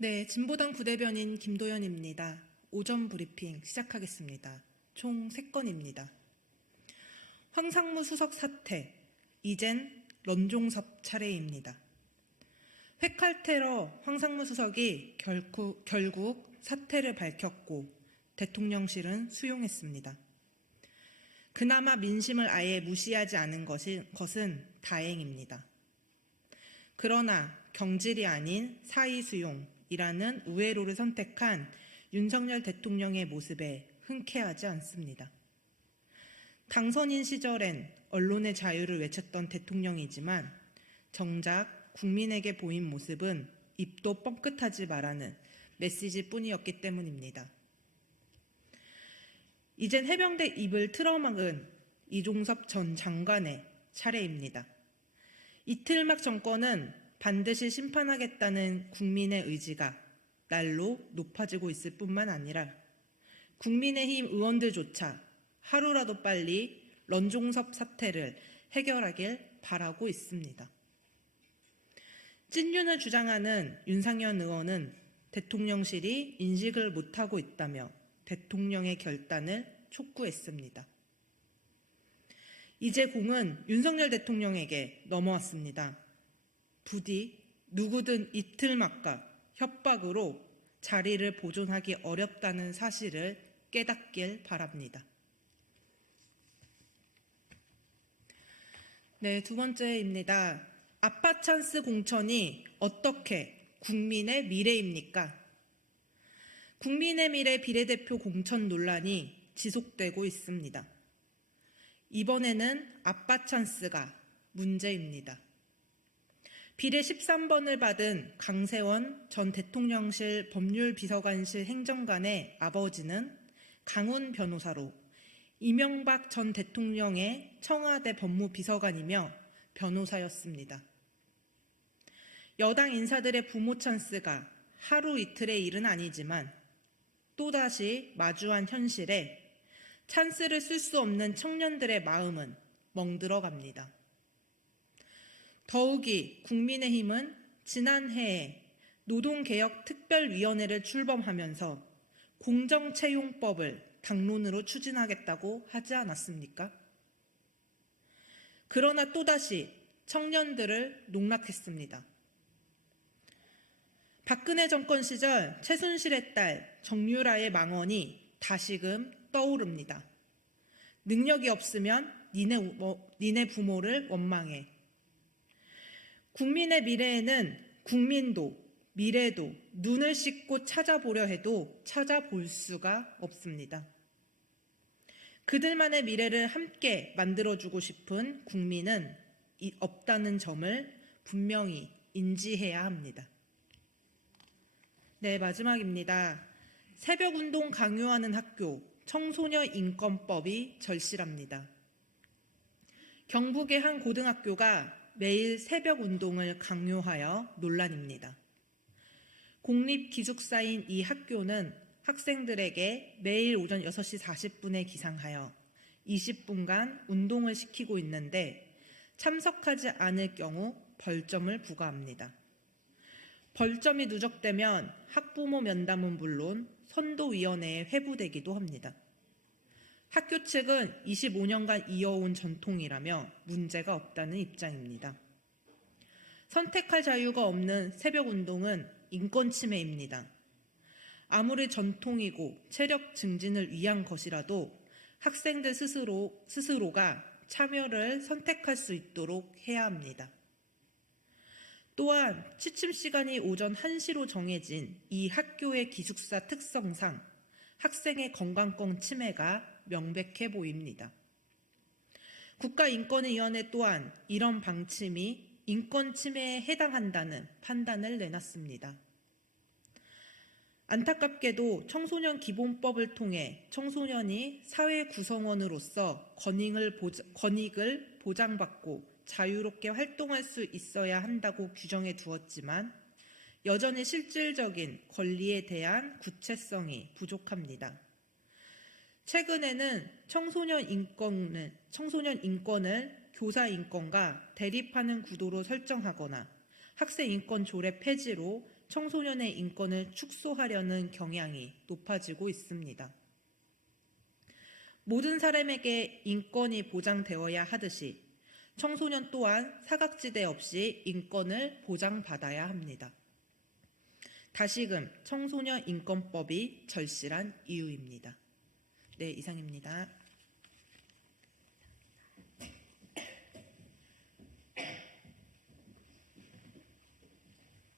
네, 진보당 부대변인 김도연입니다. 오전 브리핑 시작하겠습니다. 총 3건입니다. 황상무 수석 사퇴, 이젠 런종섭 차례입니다. 회칼 황상무 수석이 결국 사퇴를 밝혔고 대통령실은 수용했습니다. 그나마 민심을 아예 무시하지 않은 것은 다행입니다. 그러나 경질이 아닌 사의 수용이라는 우회로를 선택한 윤석열 대통령의 모습에 흔쾌하지 않습니다. 당선인 시절엔 언론의 자유를 외쳤던 대통령이지만 정작 국민에게 보인 모습은 입도 뻥끗하지 말라는 메시지뿐이었기 때문입니다. 이젠 해병대 입을 틀어막은 이종섭 전 장관의 차례입니다. 이틀막 정권은 반드시 심판하겠다는 국민의 의지가 날로 높아지고 있을 뿐만 아니라 국민의힘 의원들조차 하루라도 빨리 런종섭 사태를 해결하길 바라고 있습니다. 찐윤을 주장하는 윤상현 의원은 대통령실이 인식을 못하고 있다며 대통령의 결단을 촉구했습니다. 이제 공은 윤석열 대통령에게 넘어왔습니다. 부디 누구든 이틀막과 협박으로 자리를 보존하기 어렵다는 사실을 깨닫길 바랍니다. 네, 두 번째입니다. 아빠 찬스 공천이 어떻게 국민의 미래입니까? 국민의 미래 비례대표 공천 논란이 지속되고 있습니다. 이번에는 아빠 찬스가 문제입니다. 비례 13번을 받은 강세원 전 대통령실 법률비서관실 행정관의 아버지는 강훈 변호사로 이명박 전 대통령의 청와대 법무비서관이며 변호사였습니다. 여당 인사들의 부모 찬스가 하루 이틀의 일은 아니지만 또다시 마주한 현실에 찬스를 쓸 수 없는 청년들의 마음은 멍들어갑니다. 더욱이 국민의힘은 지난해에 노동개혁특별위원회를 출범하면서 공정채용법을 당론으로 추진하겠다고 하지 않았습니까? 그러나 또다시 청년들을 농락했습니다. 박근혜 정권 시절 최순실의 딸 정유라의 망언이 다시금 떠오릅니다. 능력이 없으면 니네 부모를 원망해. 국민의 미래에는 국민도 미래도 눈을 씻고 찾아보려 해도 찾아볼 수가 없습니다. 그들만의 미래를 함께 만들어주고 싶은 국민은 없다는 점을 분명히 인지해야 합니다. 네, 마지막입니다. 새벽운동 강요하는 학교, 청소년 인권법이 절실합니다. 경북의 한 고등학교가 매일 새벽운동을 강요하여 논란입니다. 공립기숙사인 이 학교는 학생들에게 매일 오전 6시 40분에 기상하여 20분간 운동을 시키고 있는데 참석하지 않을 경우 벌점을 부과합니다. 벌점이 누적되면 학부모 면담은 물론 선도위원회에 회부되기도 합니다. 학교 측은 25년간 이어온 전통이라며 문제가 없다는 입장입니다. 선택할 자유가 없는 새벽운동은 인권 침해입니다. 아무리 전통이고 체력 증진을 위한 것이라도 학생들 스스로가 참여를 선택할 수 있도록 해야 합니다. 또한 취침 시간이 오전 1시로 정해진 이 학교의 기숙사 특성상 학생의 건강권 침해가 명백해 보입니다. 국가인권위원회 또한 이런 방침이 인권 침해에 해당한다는 판단을 내놨습니다. 안타깝게도 청소년 기본법을 통해 청소년이 사회 구성원으로서 권익을 보장받고 자유롭게 활동할 수 있어야 한다고 규정해 두었지만 여전히 실질적인 권리에 대한 구체성이 부족합니다. 최근에는 청소년 인권을 교사 인권과 대립하는 구도로 설정하거나 학생 인권 조례 폐지로 청소년의 인권을 축소하려는 경향이 높아지고 있습니다. 모든 사람에게 인권이 보장되어야 하듯이 청소년 또한 사각지대 없이 인권을 보장받아야 합니다. 다시금 청소년 인권법이 절실한 이유입니다. 네, 이상입니다.